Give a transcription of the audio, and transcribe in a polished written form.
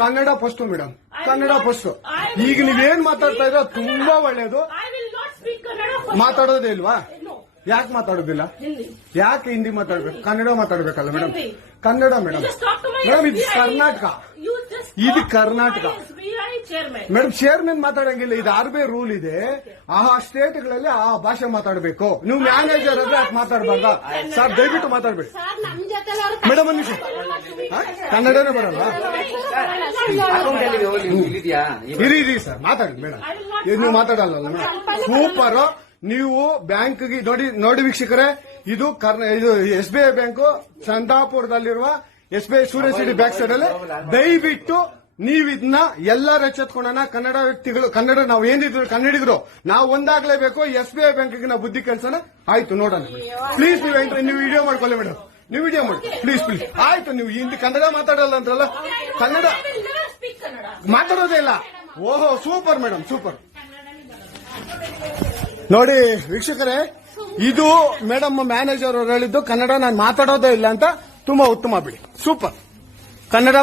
Kannada first madam, Kannada first. ಈಗ ನೀವೇನ್ ಮಾತಾಡ್ತಾ ಇರೋ ತುಂಬಾ ಒಳ್ಳೇದು. ಮಾತಾಡೋದೇ ಇಲ್ವಾ? ಯಾಕೆ ಮಾತಾಡೋದಿಲ್ಲ? ಯಾಕೆ ಹಿಂದಿ ಮಾತಾಡ್ಬೇಕು? ಕನ್ನಡ ಮಾತಾಡ್ಬೇಕಲ್ಲ ಮೇಡಮ್. ಕನ್ನಡ ಮೇಡಮ್. ಮೇಡಮ್ ಇದು ಕರ್ನಾಟಕ, ಇದು ಕರ್ನಾಟಕ ಮೇಡಮ್. ಚೇರ್ಮನ್ ಮಾತಾಡಂಗಿಲ್ಲ, ಇದು RBI ರೂಲ್ ಇದೆ. ಆ ಸ್ಟೇಟ್ಗಳಲ್ಲಿ ಆ ಭಾಷೆ ಮಾತಾಡಬೇಕು. ನೀವು ಮ್ಯಾನೇಜರ್ ಆದ್ರೆ ಯಾಕೆ ಮಾತಾಡಬಾರ್ದ ಸರ್? ದಯವಿಟ್ಟು ಮಾತಾಡ್ಬೇಡಿ ಮೇಡಮ್. ಒಂದು ನಿಮಿಷ, ಕನ್ನಡನೇ ಬರಲ್ಲ? ಇರಿ ಸರ್, ಮಾತಾಡಿ ಮೇಡಮ್. ನೀವು ಮಾತಾಡಲ್ಲ ಮೇಡಮ್. ಸೂಪರ್. ನೀವು ಬ್ಯಾಂಕ್ಗೆ ನೋಡಿ ವೀಕ್ಷಕರೇ, ಇದು SBI ಬ್ಯಾಂಕು ಚಂದಾಪುರದಲ್ಲಿರುವ SBI ಸೂರ್ಯ ಸಿಟಿ ಬ್ಯಾಕ್ ಸೈಡ್ ಅಲ್ಲಿ. ದಯವಿಟ್ಟು ನೀವು ಇದನ್ನ ಎಲ್ಲರೂ ಎಚ್ಚೆತ್ಕೊಳ್ಳೋಣ. ಕನ್ನಡ ವ್ಯಕ್ತಿಗಳು, ಕನ್ನಡ ನಾವು ಏನಿದ್ರು ಕನ್ನಡಿಗರು ನಾವು ಒಂದಾಗ್ಲೇಬೇಕು. SBI ಬ್ಯಾಂಕ್ಗೆ ನಾವು ಬುದ್ಧಿ ಕಲ್ಸೋಣ. ಆಯ್ತು, ನೋಡೋಣ ಪ್ಲೀಸ್. ನೀವು ವಿಡಿಯೋ ಮಾಡ್ಕೊಳ್ಳಿ ಮೇಡಮ್, ನೀವು ವಿಡಿಯೋ ಮಾಡಿ ಪ್ಲೀಸ್ ಪ್ಲೀಸ್. ಆಯ್ತು, ನೀವು ಹಿಂದಿ ಕನ್ನಡ ಮಾತಾಡಲ್ಲ ಅಂದ್ರಲ್ಲ, ಕನ್ನಡ ಮಾತಾಡೋದೇ ಇಲ್ಲ. ಓಹೋ, ಸೂಪರ್ ಮೇಡಮ್, ಸೂಪರ್. ನೋಡಿ ವೀಕ್ಷಕರೇ, ಇದು ಮೇಡಮ್ ಮ್ಯಾನೇಜರ್ ಅವರು ಹೇಳಿದ್ದು ಕನ್ನಡ ನಾನು ಮಾತಾಡೋದೇ ಇಲ್ಲ ಅಂತ. ತುಂಬಾ ಉತ್ತಮ ಬಿಡಿ, ಸೂಪರ್. ಕನ್ನಡ